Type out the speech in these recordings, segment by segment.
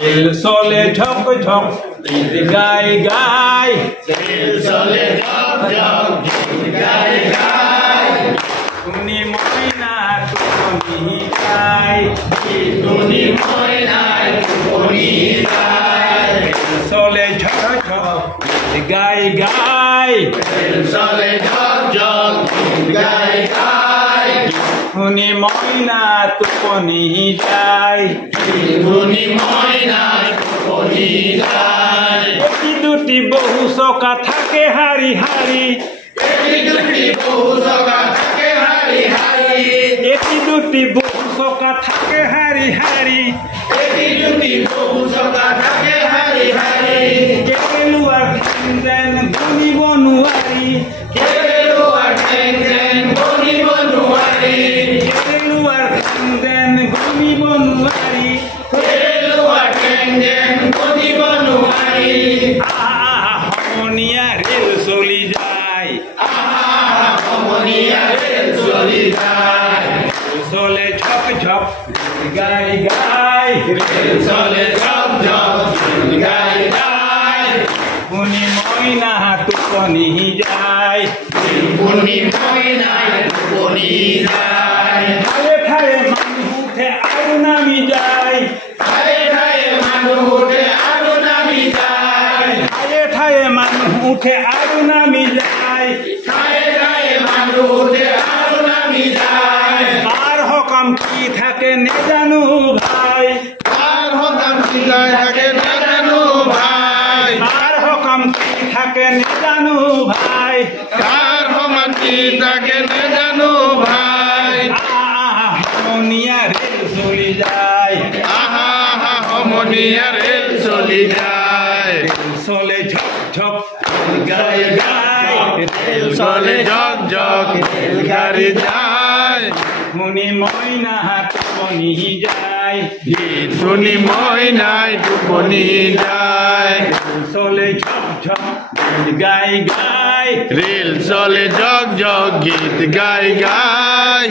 El sole ঝক ঝক গীত গাই গাই El sole ঝক ঝক গীত গাই গাই টুনি ময়না টুনি গাই টুনি ময়না টুনি গাই El sole ঝক ঝক গীত গাই গাই El sole ঝক ঝক গীত গাই গাই টুনি ময়না টুনি যায় টুনি ময়না টুনি যায় এটি দুটি বহু চকা থাকে হারি হারি এটি দুটি বহু চকা থাকে হারি হারি এটি দুটি বহু চকা থাকে হারি হারি এটি দুটি বহু চকা থাকে হারি হারি কেলুয়ার যেন গুনিব নোৱাৰি কেলুয়াৰ ঠেং ঠেং গনিব নোৱাৰি কেলুয়াৰ যেন গুনিব নোৱাৰি কেলুয়াৰ ঠেং ঠেং গনিব নোৱাৰি সমনীয়া ৰেল চলি যায় সমনীয়া ৰেল চলি যায় চলে ঝক ঝক গাই গাই ৰেল চলে ঝক ঝক গাই গাই শুনি মইনা টোপনি যায় টুনি ময়না টুনি যায় ঠায়ে ঠায়ে মানুহ উঠে আৰু নামি যায় ঠায়ে ঠায়ে মানুহ উঠে আৰু নামি যায় ঠায়ে ঠায়ে মানুহ উঠে আৰু নামি যায় ঠায়ে ঠায়ে মানুহ উঠে আৰু নামি যায় কাৰ সকাম কি থাকে নেজানো ভাই কাৰ সকাম চিলাই থাকে নাজানো ভাই কাৰ সকাম কি থাকে নেজানো ভাই কাৰ সমান কি থাকে নাজানো ভাই সমনীয়া ৰেল চলি যায় আহা আহা সমনীয়া ৰেল চলি যায় চলে ঝক ঝক গাই গাই ৰেল চলে ঝক ঝক গাড়ী যায় শুনি মইনা টোপনি যায় গীত শুনি মইনাই টোপনি যায় চলে ঝক ঝক গাই গাই ৰেল চলে ঝক ঝক গীত গাই গাই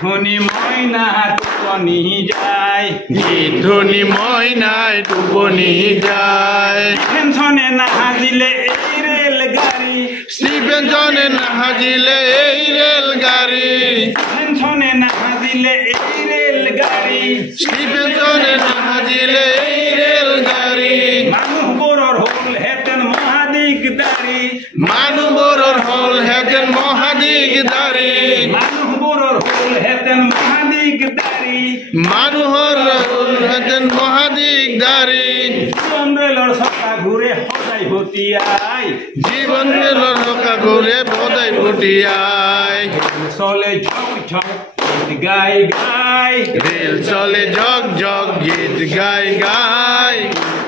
শুনি মইনা টোপনি যায় গীত শুনি মইনাই টোপনি যায় পেঞ্চনে নাহাজিলে এই ৰেল গাড়ী ষ্টিফেনজনে নাহাজিলে এই ৰেল গাড়ী পেঞ্চনে নাহাজিলে এই ৰেল গাড়ী ষ্টিফেনজনে নাহাজিলে এই ৰেল গাড়ী মানুহবোৰৰ হ'লহেঁতেন মহাদিগদাৰী মানুহবোৰৰ হ'লহেঁতেন মহাদিগদাৰী মানুহবোৰৰ হ'লহেঁতেন মহাদিগদাৰী মানুহৰ হ'লহেঁতেন মহাদিগদাৰী জীৱন ৰেলৰ চকা ঘূৰে সদায় ভটিয়াই জীৱন ৰেলৰ চকা ঘূৰে সদায় ভটিয়াই চলে ঝক ঝক গাই গাই ৰেল চলে ঝক ঝক গীত গাই গাই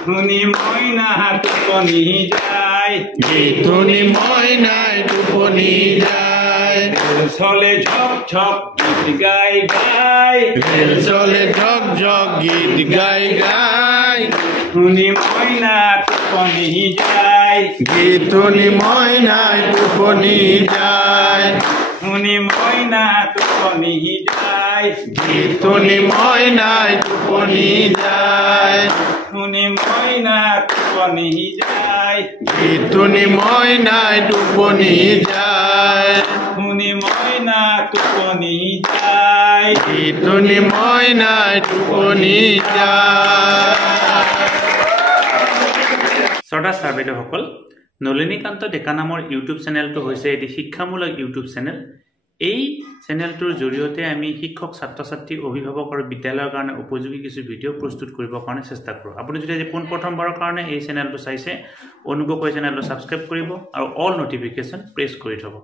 শুনি মইনা টোপনি যায় গীত শুনি মইনাই টোপনি যায় চলে ঝক ঝক গাই গাই ৰেল চলে ঝক ঝক গীত গাই গাই শুনি মইনা টোপনি যায় গীত শুনি মইনাই টোপনি যায় শুনি মইনা টোপনি যায় গীত শুনি মইনাই টোপনি যায় শুনি মইনা টোপনি যায় গীত শুনি মইনাই টোপনি যায় শুনি মইনা টোপনি যায় গীত শুনি মইনাই টোপনি যায় শ্ৰোতা ছাৰ-বাইদেউসকল, নলিনীকান্ত ডেকা নামৰ ইউটিউব চেনেলটো হৈছে এটি শিক্ষামূলক ইউটিউব চেনেল। এই চেনেলটোৰ জৰিয়তে আমি শিক্ষক ছাত্ৰ ছাত্ৰী অভিভাৱক আৰু বিদ্যালয়ৰ কাৰণে উপযোগী কিছু ভিডিঅ' প্ৰস্তুত কৰিবৰ কাৰণে চেষ্টা কৰোঁ। আপুনি যদি আজি পোনপ্ৰথমবাৰৰ কাৰণে এই চেনেলটো চাইছে, অনুগ্ৰহ কৰি চেনেলটো ছাবস্ক্ৰাইব কৰিব আৰু অল নটিফিকেশ্যন প্ৰেছ কৰি থ'ব।